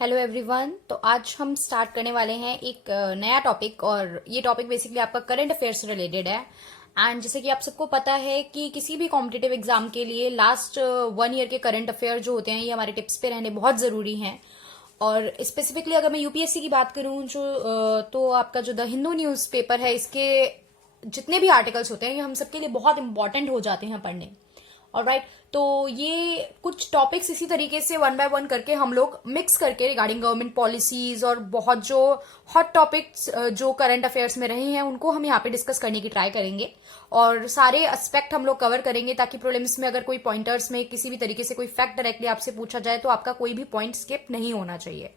Hello everyone. तो आज हम स्टार्ट करने वाले हैं एक नया टॉपिक, और ये टॉपिक बेसिकली आपका करंट अफेयर से रिलेटेड है। एंड जैसे कि आप सबको पता है कि किसी भी कॉम्पिटिटिव एग्जाम के लिए लास्ट 1 ईयर के करंट अफेयर जो होते हैं ये हमारे टिप्स पे रहने बहुत जरूरी हैं। और स्पेसिफिकली अगर मैं यूपीएससी की बात करूं तो आपका जो द हिंदू न्यूज पेपर है, इसके जितने भी आर्टिकल्स होते हैं ये हम सबके लिए बहुत इंपॉर्टेंट हो जाते हैं पढ़ने। ऑलराइट, तो ये कुछ टॉपिक्स इसी तरीके से वन बाय वन करके हम लोग मिक्स करके रिगार्डिंग गवर्नमेंट पॉलिसीज और बहुत जो हॉट टॉपिक्स जो करंट अफेयर्स में रहे हैं उनको हम यहाँ पे डिस्कस करने की ट्राई करेंगे। और सारे एस्पेक्ट हम लोग कवर करेंगे ताकि प्रीलिम्स में अगर कोई पॉइंटर्स में किसी भी तरीके से कोई फैक्ट डायरेक्टली आपसे पूछा जाए तो आपका कोई भी पॉइंट स्किप नहीं होना चाहिए।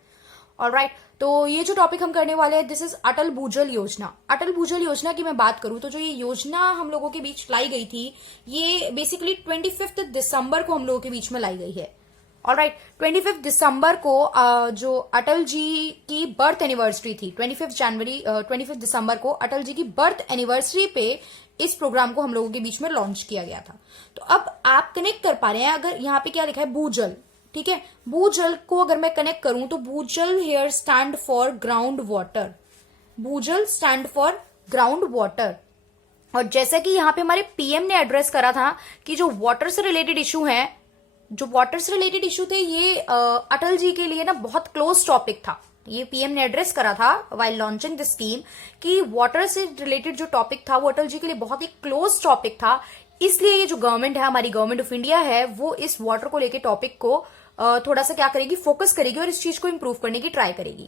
ऑलराइट, तो ये जो टॉपिक हम करने वाले हैं दिस इज अटल भूजल योजना। अटल भूजल योजना की मैं बात करूं तो जो ये योजना हम लोगों के बीच लाई गई थी ये बेसिकली 25 दिसंबर को हम लोगों के बीच में लाई गई है। ऑलराइट, 25 दिसंबर को जो अटल जी की बर्थ एनिवर्सरी थी, 25 दिसंबर को अटल जी की बर्थ एनिवर्सरी पे इस प्रोग्राम को हम लोगों के बीच में लॉन्च किया गया था। तो अब आप कनेक्ट कर पा रहे हैं, अगर यहाँ पे क्या लिखा है भूजल, ठीक है, भूजल को अगर मैं कनेक्ट करूं तो bhujal here stand for ground water. Bhujal stand for ground water. और जैसा कि यहाँ पे हमारे पीएम ने एड्रेस करा था कि जो वाटर से रिलेटेड इशू है, जो वाटर से रिलेटेड इशू थे ये अटल जी के लिए ना बहुत क्लोज टॉपिक था। ये पीएम ने एड्रेस करा था वाइल लॉन्चिंग दिस स्कीम कि वाटर से रिलेटेड जो टॉपिक था वो अटल जी के लिए बहुत ही क्लोज टॉपिक था। इसलिए ये जो गवर्नमेंट है, हमारी गवर्नमेंट ऑफ इंडिया है, वो इस वाटर को लेके टॉपिक को थोड़ा सा क्या करेगी, फोकस करेगी और इस चीज को इंप्रूव करने की ट्राई करेगी।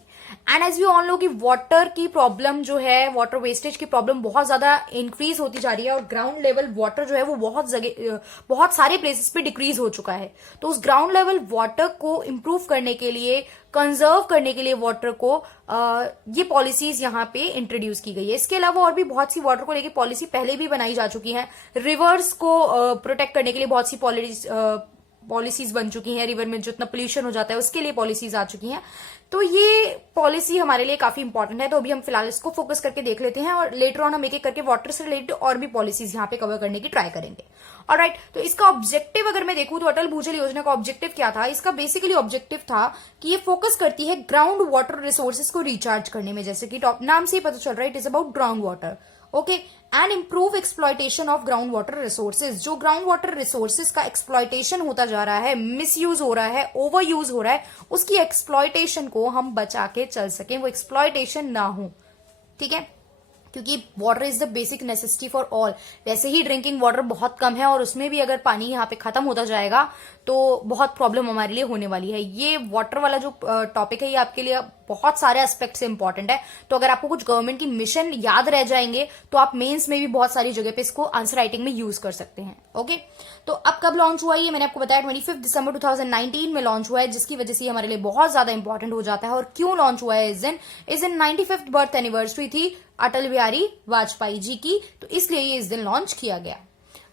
And as we all know कि वाटर की प्रॉब्लम जो है, वाटर वेस्टेज की प्रॉब्लम बहुत ज्यादा इंक्रीज होती जा रही है और ग्राउंड लेवल वाटर जो है वो बहुत सारे प्लेसेस पे डिक्रीज हो चुका है। तो उस ग्राउंड लेवल वाटर को इंप्रूव करने के लिए, कंजर्व करने के लिए वाटर को ये पॉलिसीज यहाँ पे इंट्रोड्यूस की गई है। इसके अलावा और भी बहुत सी वाटर को लेके पॉलिसी पहले भी बनाई जा चुकी है। रिवर्स को प्रोटेक्ट करने के लिए बहुत सी पॉलिसीज बन चुकी हैं। रिवर में जितना पोल्यूशन हो जाता है उसके लिए पॉलिसीज आ चुकी हैं। तो ये पॉलिसी हमारे लिए काफी इंपॉर्टेंट है। तो अभी हम फिलहाल इसको फोकस करके देख लेते हैं और लेटर ऑन हम एक एक करके वाटर से रिलेटेड और भी पॉलिसीज यहाँ पे कवर करने की ट्राई करेंगे। ऑलराइट, तो इसका ऑब्जेक्टिव अगर मैं देखूं तो अटल भूजल योजना का ऑब्जेक्टिव क्या था? इसका बेसिकली ऑब्जेक्टिव था कि ये फोकस करती है ग्राउंड वाटर रिसोर्सेज को रिचार्ज करने में। जैसे कि नाम से ही पता चल रहा है, it is about ground water. Okay, and improve exploitation of ground water resources. जो ग्राउंड वाटर रिसोर्सेज का एक्सप्लॉयटेशन होता जा रहा है, मिसयूज हो रहा है, ओवर यूज हो रहा है, उसकी एक्सप्लॉयटेशन को हम बचा के चल सकें, वो एक्सप्लॉयटेशन ना हो। ठीक है, क्योंकि water is the basic necessity for all. वैसे ही ड्रिंकिंग वाटर बहुत कम है और उसमें भी अगर पानी यहाँ पे खत्म होता जाएगा तो बहुत प्रॉब्लम हमारे लिए होने वाली है। ये वाटर वाला जो टॉपिक है ये आपके लिए बहुत सारे एस्पेक्ट से इंपॉर्टेंट है। तो अगर आपको कुछ गवर्नमेंट की मिशन याद रह जाएंगे तो आप मेंस में भी बहुत सारी जगह पे इसको आंसर राइटिंग में यूज कर सकते हैं। ओके, तो अब कब लॉन्च हुआ ये मैंने आपको बताया 25 दिसंबर 2019 में लॉन्च हुआ है, जिसकी वजह से हमारे लिए बहुत ज्यादा इंपॉर्टेंट हो जाता है। और क्यों लॉन्च हुआ है? इस दिन 95th बर्थ एनिवर्सरी थी अटल बिहारी वाजपेयी जी की, तो इसलिए ये इस दिन लॉन्च किया गया।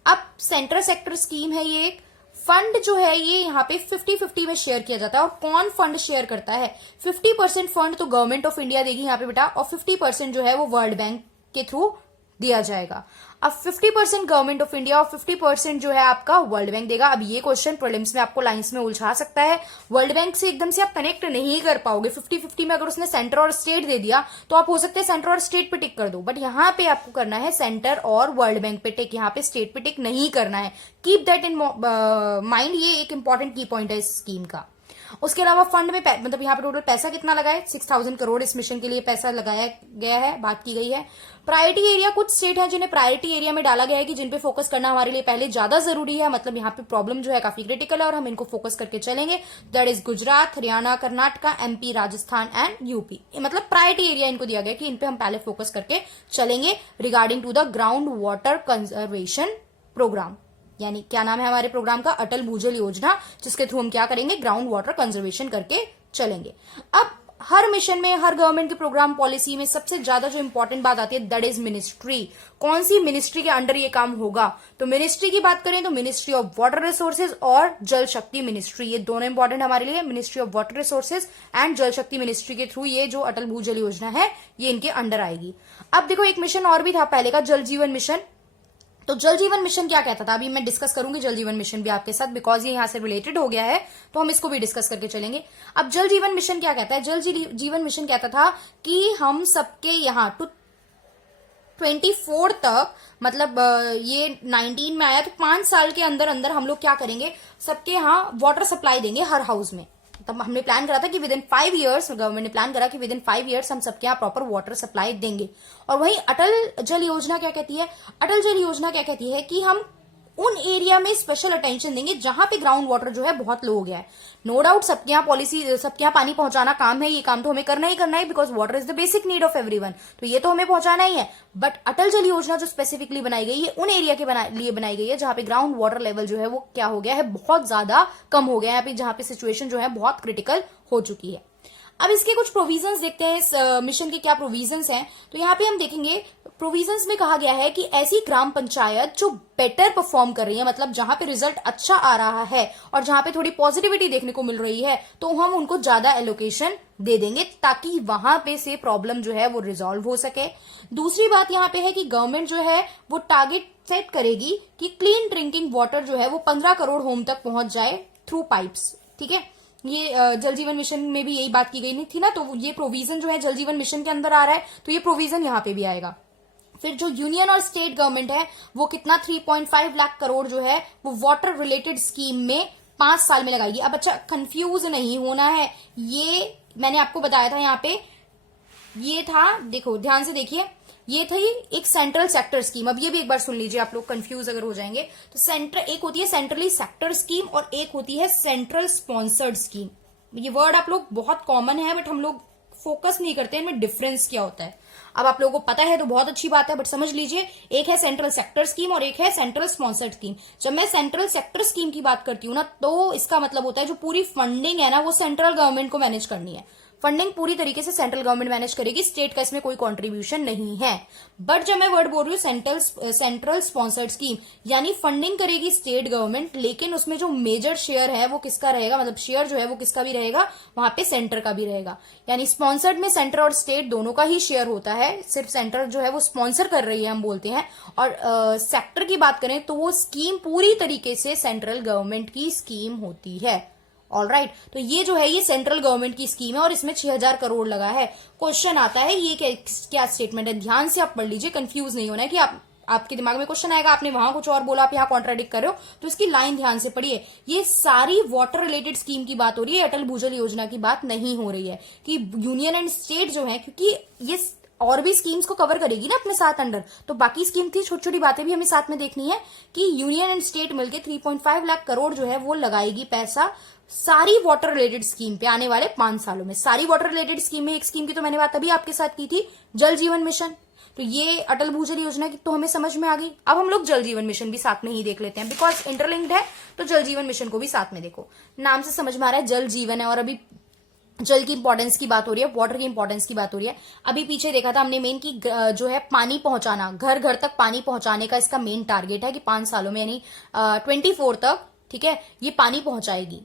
अब सेंट्रल सेक्टर स्कीम है ये। एक फंड जो है ये यहाँ पे 50-50 में शेयर किया जाता है। और कौन फंड शेयर करता है? 50% फंड तो गवर्नमेंट ऑफ इंडिया देगी यहाँ पे बेटा, और 50% जो है वो वर्ल्ड बैंक के थ्रू दिया जाएगा। अब 50% गवर्नमेंट ऑफ इंडिया और 50% जो है आपका वर्ल्ड बैंक देगा। अब ये क्वेश्चन प्रीलिम्स में आपको लाइंस में उलझा सकता है। वर्ल्ड बैंक से एकदम से आप कनेक्ट नहीं कर पाओगे। 50-50 में अगर उसने सेंटर और स्टेट दे दिया तो आप हो सकते हैं सेंटर और स्टेट पे टिक कर दो, बट यहाँ पे आपको करना है सेंटर और वर्ल्ड बैंक पे टिक, यहाँ पे स्टेट पे टिक नहीं करना है। कीप दैट इन माइंड, ये एक इंपॉर्टेंट की पॉइंट है इस स्कीम का। उसके अलावा फंड में मतलब यहाँ पे टोटल पैसा कितना लगा है? 6000 करोड़ इस मिशन के लिए पैसा लगाया गया है, बात की गई है। प्रायोरिटी एरिया, कुछ स्टेट हैं जिन्हें प्रायोरिटी एरिया में डाला गया है कि जिन पे फोकस करना हमारे लिए पहले ज्यादा जरूरी है। मतलब यहाँ पे प्रॉब्लम जो है काफी क्रिटिकल है और हम इनको फोकस करके चलेंगे। That is Gujarat, Haryana, Karnataka, MP, Rajasthan and UP. मतलब प्रायोरिटी एरिया इनको दिया गया कि इन पे हम पहले फोकस करके चलेंगे regarding to the ground water conservation programme. यानी क्या नाम है हमारे प्रोग्राम का? अटल भूजल योजना, जिसके थ्रू हम क्या करेंगे? ग्राउंड वाटर कंजर्वेशन करके चलेंगे। अब हर मिशन में, हर गवर्नमेंट के प्रोग्राम पॉलिसी में सबसे ज्यादा जो इंपॉर्टेंट बात आती है दैट इज मिनिस्ट्री। कौन सी मिनिस्ट्री के अंडर ये काम होगा? तो मिनिस्ट्री की बात करें तो मिनिस्ट्री ऑफ वाटर रिसोर्सेज और जल शक्ति मिनिस्ट्री, ये दोनों इंपॉर्टेंट हमारे लिए। Ministry of water resources and जल शक्ति मिनिस्ट्री के थ्रू ये जो अटल भूजल योजना है ये इनके अंडर आएगी। अब देखो एक मिशन और भी था पहले का, जल जीवन मिशन। तो जल जीवन मिशन क्या कहता था, अभी मैं डिस्कस करूंगी जल जीवन मिशन भी आपके साथ, बिकॉज ये यहां से रिलेटेड हो गया है, तो हम इसको भी डिस्कस करके चलेंगे। अब जल जीवन मिशन क्या कहता है, जीवन मिशन कहता था कि हम सबके यहाँ 24 तक, मतलब ये 19 में आया, तो 5 साल के अंदर अंदर हम लोग क्या करेंगे, सबके यहाँ वाटर सप्लाई देंगे हर हाउस में। तब हमने प्लान करा था कि विद इन 5 ईयर्स, गवर्नमेंट ने प्लान करा कि विद इन 5 ईयर्स हम सबके यहाँ प्रॉपर वाटर सप्लाई देंगे। और वहीं अटल जल योजना क्या कहती है, अटल जल योजना क्या कहती है कि हम उन एरिया में स्पेशल अटेंशन देंगे जहां पे ग्राउंड वाटर जो है बहुत लो हो गया है। नो डाउट सबके यहाँ पॉलिसी, सबके यहाँ पानी पहुंचाना काम है, ये काम तो हमें करना ही करना है, because water is the basic need of everyone, तो ये तो हमें पहुंचाना ही है। बट अटल जल योजना जो स्पेसिफिकली बनाई गई है, उन एरिया के लिए बनाई गई है जहां पे ग्राउंड वाटर लेवल जो है वो क्या हो गया है, बहुत ज्यादा कम हो गया है, जहां पे सिचुएशन जो है बहुत क्रिटिकल हो चुकी है। अब इसके कुछ प्रोविजंस देखते हैं, इस मिशन के क्या प्रोविजंस हैं। तो यहाँ पे हम देखेंगे प्रोविजंस में कहा गया है कि ऐसी ग्राम पंचायत जो बेटर परफॉर्म कर रही है, मतलब जहां पे रिजल्ट अच्छा आ रहा है और जहां पे थोड़ी पॉजिटिविटी देखने को मिल रही है, तो हम उनको ज्यादा एलोकेशन दे देंगे ताकि वहां पे से प्रॉब्लम जो है वो रिजॉल्व हो सके। दूसरी बात यहाँ पे है कि गवर्नमेंट जो है वो टारगेट सेट करेगी कि क्लीन ड्रिंकिंग वाटर जो है वो 15 करोड़ होम तक पहुंच जाए थ्रू पाइप्स। ठीक है, ये जल जीवन मिशन में भी यही बात की गई थी ना, तो ये प्रोविजन जो है जल जीवन मिशन के अंदर आ रहा है, तो ये प्रोविजन यहाँ पे भी आएगा। फिर जो यूनियन और स्टेट गवर्नमेंट है वो कितना 3.5 लाख करोड़ जो है वो वाटर रिलेटेड स्कीम में 5 साल में लगाएगी। अब अच्छा कंफ्यूज नहीं होना है, ये मैंने आपको बताया था यहाँ पे, ये था, देखो ध्यान से देखिए, ये थी एक सेंट्रल सेक्टर स्कीम। अब ये भी एक बार सुन लीजिए, आप लोग कंफ्यूज अगर हो जाएंगे तो सेंट्रल, एक होती है सेंट्रली सेक्टर स्कीम और एक होती है सेंट्रल स्पॉन्सर्ड स्कीम। ये वर्ड आप लोग बहुत कॉमन है बट हम लोग फोकस नहीं करते इनमें डिफरेंस क्या होता है। अब आप लोगों को पता है तो बहुत अच्छी बात है, बट समझ लीजिए एक है सेंट्रल सेक्टर स्कीम और एक है सेंट्रल स्पॉन्सर्ड स्कीम। जब मैं सेंट्रल सेक्टर स्कीम की बात करती हूँ ना, तो इसका मतलब होता है जो पूरी फंडिंग है ना वो सेंट्रल गवर्नमेंट को मैनेज करनी है, फंडिंग पूरी तरीके से सेंट्रल गवर्नमेंट मैनेज करेगी, स्टेट का इसमें कोई कंट्रीब्यूशन नहीं है। बट जब मैं वर्ड बोल रही हूँ सेंट्रल स्पॉन्सर्ड स्कीम, यानी फंडिंग करेगी स्टेट गवर्नमेंट, लेकिन उसमें जो मेजर शेयर है वो किसका रहेगा, मतलब शेयर जो है वो किसका भी रहेगा, वहां पे सेंटर का भी रहेगा। यानी स्पॉन्सर्ड में सेंटर और स्टेट दोनों का ही शेयर होता है, सिर्फ सेंटर जो है वो स्पॉन्सर कर रही है हम बोलते हैं। और सेक्टर की बात करें तो वो स्कीम पूरी तरीके से सेंट्रल गवर्नमेंट की स्कीम होती है। ऑल राइट, तो ये जो है ये सेंट्रल गवर्नमेंट की स्कीम है और इसमें 6000 करोड़ लगा है। क्वेश्चन आता है ये क्या स्टेटमेंट है, ध्यान से आप पढ़ लीजिए, कंफ्यूज नहीं होना है कि आपके दिमाग में क्वेश्चन आएगा, आपने वहां कुछ और बोला, आप यहाँ कॉन्ट्राडिक्ट कर रहे हो, तो इसकी लाइन ध्यान से पढ़िए। ये सारी वाटर रिलेटेड स्कीम की बात हो रही है, अटल भूजल योजना की बात नहीं हो रही है कि यूनियन एंड स्टेट जो है, क्योंकि ये और भी स्कीम्स को कवर करेगी ना अपने साथ अंडर, तो बाकी स्कीम थी, छोटी छोटी बातें भी हमें साथ में देखनी है कि यूनियन एंड स्टेट मिलकर 3.5 लाख करोड़ जो है वो लगाएगी पैसा सारी वाटर रिलेटेड स्कीम पे आने वाले 5 सालों में। सारी वाटर रिलेटेड स्कीम में एक स्कीम की तो मैंने बात अभी आपके साथ की थी, जल जीवन मिशन। तो ये अटल भूजल योजना की तो हमें समझ में आ गई। अब हम लोग जल जीवन मिशन भी साथ में ही देख लेते हैं, बिकॉज इंटरलिंक्ड है, तो जल जीवन मिशन को भी साथ में देखो। नाम से समझ में आ रहा है जल जीवन है और अभी जल की इंपॉर्टेंस की बात हो रही है, वाटर की इंपॉर्टेंस की बात हो रही है। अभी पीछे देखा था हमने मेन की जो है पानी पहुंचाना, घर घर तक पानी पहुंचाने का इसका मेन टारगेट है कि 5 सालों में यानी 24 तक, ठीक है, ये पानी पहुंचाएगी।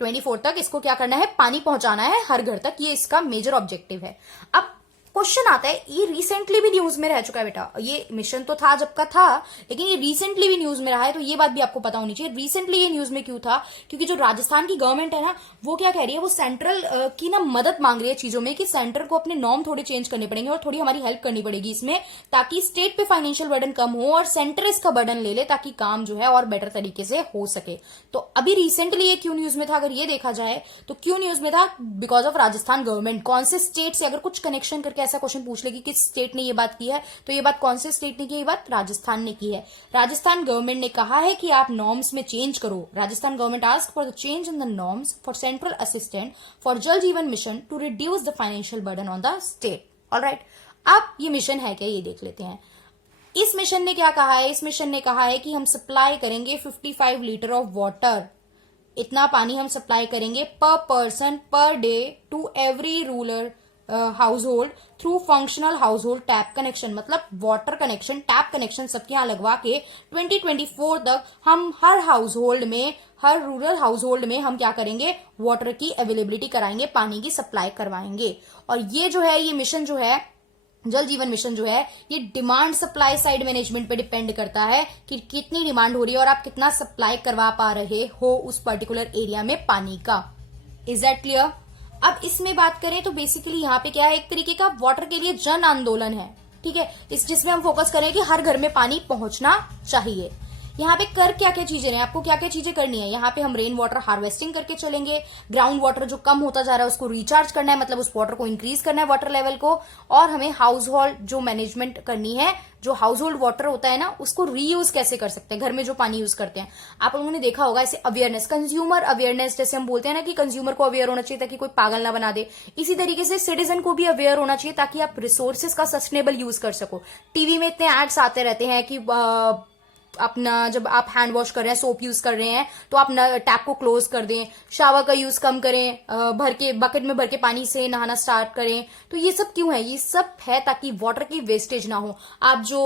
24 तक इसको क्या करना है, पानी पहुंचाना है हर घर तक, ये इसका मेजर ऑब्जेक्टिव है। अब क्वेश्चन आता है, ये रिसेंटली भी न्यूज में रह चुका है बेटा, ये मिशन तो था जब का था, लेकिन ये रिसेंटली भी न्यूज में रहा है, तो ये बात भी आपको पता होनी चाहिए। रिसेंटली ये न्यूज में क्यों था, क्योंकि जो राजस्थान की गवर्नमेंट है ना, वो क्या कह रही है, वो सेंट्रल की ना मदद मांग रही है चीजों में कि सेंटर को अपने नॉर्म थोड़े चेंज करने पड़ेंगे और थोड़ी हमारी हेल्प करनी पड़ेगी इसमें, ताकि स्टेट पे फाइनेंशियल बर्डन कम हो और सेंटर इसका बर्डन ले ले, ताकि काम जो है और बेटर तरीके से हो सके। तो अभी रिसेंटली ये क्यों न्यूज में था, अगर ये देखा जाए तो क्यों न्यूज में था, बिकॉज ऑफ राजस्थान गवर्नमेंट। कौन से स्टेट से, अगर कुछ कनेक्शन करके ऐसा क्वेश्चन पूछ ले कि किस स्टेट ने ये बात की है, तो ये बात कौन से स्टेट ने की, ये बात राजस्थान ने की है। राजस्थान गवर्नमेंट ने कहा है कि आप नॉर्म्स में चेंज करो। Rajasthan government ask for the change in the norms for central assistant for Jal Jeevan mission to reduce the financial burden on the state. Alright, अब ये मिशन है क्या, ये देख लेते हैं। इस मिशन ने क्या कहा है, इस मिशन ने कहा है कि हम सप्लाई करेंगे 55 लीटर ऑफ वाटर, इतना पानी हम सप्लाई करेंगे per person per day to every rural household through functional household tap connection. मतलब वाटर कनेक्शन, टैप कनेक्शन सबके यहाँ लगवा के 2024 तक हम हर हाउस होल्ड में, हर रूरल हाउस होल्ड में हम क्या करेंगे, वाटर की अवेलेबिलिटी कराएंगे, पानी की सप्लाई करवाएंगे। और ये जो है, ये मिशन जो है जल जीवन मिशन जो है ये डिमांड सप्लाई साइड मैनेजमेंट पे डिपेंड करता है कि कितनी डिमांड हो रही है और आप कितना सप्लाई करवा पा रहे हो उस पर्टिकुलर एरिया में पानी का। Is that clear? अब इसमें बात करें तो बेसिकली यहाँ पे क्या है, एक तरीके का वाटर के लिए जन आंदोलन है, ठीक है, जिसमें हम फोकस करें कि हर घर में पानी पहुंचना चाहिए। यहाँ पे कर क्या क्या चीजें हैं, आपको क्या क्या चीजें करनी है। यहाँ पे हम रेन वाटर हार्वेस्टिंग करके चलेंगे, ग्राउंड वाटर जो कम होता जा रहा है उसको रिचार्ज करना है, मतलब उस वाटर को इंक्रीज करना है, वाटर लेवल को। और हमें हाउस होल्ड जो मैनेजमेंट करनी है, जो हाउस होल्ड वाटर होता है ना उसको रीयूज कैसे कर सकते हैं घर में जो पानी यूज करते हैं। आप लोगों ने देखा होगा ऐसे अवेयरनेस, कंज्यूमर अवेयरनेस, जैसे हम बोलते हैं ना कि कंज्यूमर को अवेयर होना चाहिए ताकि कोई पागल ना बना दे, इसी तरीके से सिटीजन को भी अवेयर होना चाहिए ताकि आप रिसोर्सेज का सस्टेनेबल यूज कर सको। टीवी में इतने एड्स आते रहते हैं कि अपना जब आप हैंड वॉश कर रहे हैं, सोप यूज कर रहे हैं तो आप टैप को क्लोज कर दें, शावर का यूज कम करें, भर के बकेट में भर के पानी से नहाना स्टार्ट करें। तो ये सब क्यों है? ये सब है ताकि वाटर की वेस्टेज ना हो। आप जो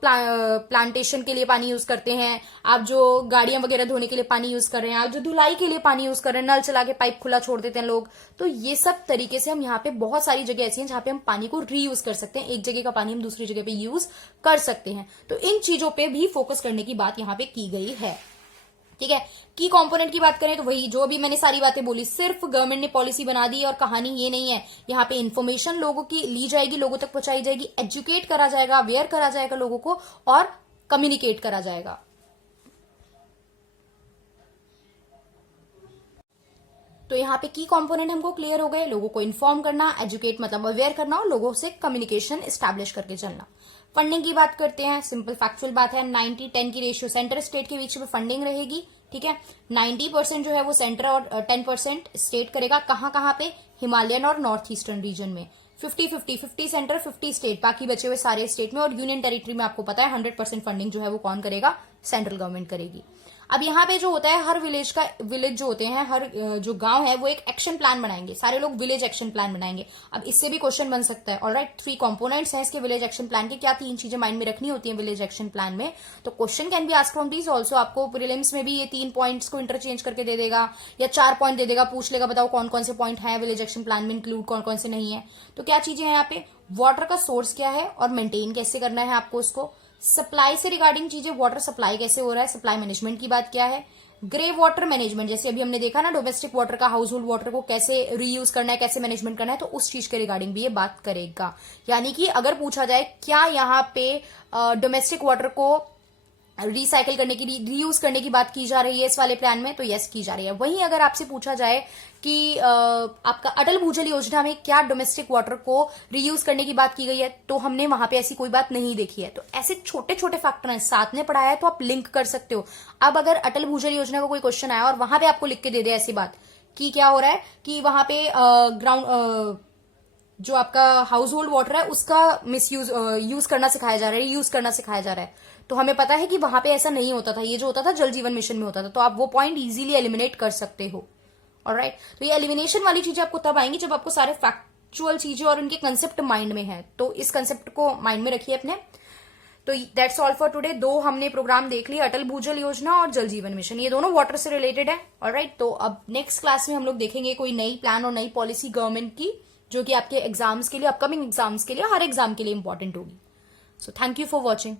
प्लांटेशन के लिए पानी यूज करते हैं, आप जो गाड़ियां वगैरह धोने के लिए पानी यूज कर रहे हैं, आप जो धुलाई के लिए पानी यूज कर रहे हैं, नल चला के पाइप खुला छोड़ देते हैं लोग, तो ये सब तरीके से हम यहाँ पे बहुत सारी जगह ऐसी हैं जहां पे हम पानी को रीयूज कर सकते हैं, एक जगह का पानी हम दूसरी जगह पे यूज कर सकते हैं। तो इन चीजों पे भी फोकस करने की बात यहाँ पे की गई है, ठीक है। की कंपोनेंट की बात करें तो वही जो भी मैंने सारी बातें बोली, सिर्फ गवर्नमेंट ने पॉलिसी बना दी और कहानी ये नहीं है। यहाँ पे इन्फॉर्मेशन लोगों की ली जाएगी, लोगों तक पहुंचाई जाएगी, एजुकेट करा जाएगा, अवेयर करा जाएगा लोगों को और कम्युनिकेट करा जाएगा। तो यहाँ पे की कंपोनेंट हमको क्लियर हो गए, लोगों को इन्फॉर्म करना, एजुकेट मतलब अवेयर करना और लोगों से कम्युनिकेशन एस्टैब्लिश करके चलना। फंडिंग की बात करते हैं, सिंपल फैक्चुअल बात है, 90-10 की रेशियो सेंटर स्टेट के बीच में फंडिंग रहेगी, ठीक है। 90% जो है वो सेंटर और 10% स्टेट करेगा। कहाँ कहाँ पे? हिमालयन और नॉर्थ ईस्टर्न रीजन में 50-50 सेंटर 50 स्टेट, बाकी बचे हुए सारे स्टेट में। और यूनियन टेरिटरी में आपको पता है 100% फंडिंग जो है वो कौन करेगा? सेंट्रल गवर्नमेंट करेगी। अब यहाँ पे जो होता है, हर विलेज जो होते हैं, हर जो गांव है वो एक एक्शन प्लान बनाएंगे, सारे लोग विलेज एक्शन प्लान बनाएंगे। अब इससे भी क्वेश्चन बन सकता है, ऑलराइट 3 कंपोनेंट्स हैं इसके विलेज एक्शन प्लान के, क्या 3 चीजें माइंड में रखनी होती है विलेज एक्शन प्लान में? तो question can be asked from these also. आपको प्रीलिम्स में भी ये 3 पॉइंट्स को इंटरचेंज करके दे देगा या 4 पॉइंट दे देगा, पूछ लेगा बताओ कौन कौन से पॉइंट है विलेज एक्शन प्लान में इंक्लूड, कौन कौन से नहीं है। तो क्या चीजें हैं यहाँ पे? वाटर का सोर्स क्या है और मेंटेन कैसे करना है आपको उसको। सप्लाई से रिगार्डिंग चीजें, वाटर सप्लाई कैसे हो रहा है, सप्लाई मैनेजमेंट की बात क्या है। ग्रे वाटर मैनेजमेंट, जैसे अभी हमने देखा ना डोमेस्टिक वाटर का, हाउस होल्ड वाटर को कैसे रीयूज करना है, कैसे मैनेजमेंट करना है, तो उस चीज के रिगार्डिंग भी ये बात करेगा। यानी कि अगर पूछा जाए क्या यहाँ पे डोमेस्टिक वाटर को रिसाइकिल करने की, रीयूज करने की बात की जा रही है इस वाले प्लान में, तो यस की जा रही है। वहीं अगर आपसे पूछा जाए कि आपका अटल भूजल योजना में क्या डोमेस्टिक वाटर को रीयूज करने की बात की गई है, तो हमने वहां पे ऐसी कोई बात नहीं देखी है। तो ऐसे छोटे छोटे फैक्टर हैं, साथ में पढ़ाया है तो आप लिंक कर सकते हो। अब अगर अटल भूजल योजना का कोई क्वेश्चन आया और वहां पे आपको लिख के दे दे ऐसी बात कि क्या हो रहा है कि वहां पे ग्राउंड जो आपका हाउस होल्ड वाटर है उसका मिसयूज यूज करना सिखाया जा रहा है, यूज करना सिखाया जा रहा है, तो हमें पता है कि वहां पे ऐसा नहीं होता था, ये जो होता था जल जीवन मिशन में होता था। तो आप वो पॉइंट इजीली एलिमिनेट कर सकते हो, ऑलराइट। तो ये एलिमिनेशन वाली चीजें आपको तब आएंगी जब आपको सारे फैक्चुअल चीजें और उनके कंसेप्ट माइंड में है। तो इस कंसेप्ट को माइंड में रखिए अपने। तो दैट्स ऑल फॉर टुडे। 2 हमने प्रोग्राम देख लिए, अटल भूजल योजना और जल जीवन मिशन, ये दोनों वाटर से रिलेटेड है, ऑलराइट। तो अब नेक्स्ट क्लास में हम लोग देखेंगे कोई नई प्लान और नई पॉलिसी गवर्नमेंट की, जो कि आपके एग्जाम्स के लिए, अपकमिंग एग्जाम्स के लिए, हर एग्जाम के लिए इंपॉर्टेंट होगी। So thank you for watching.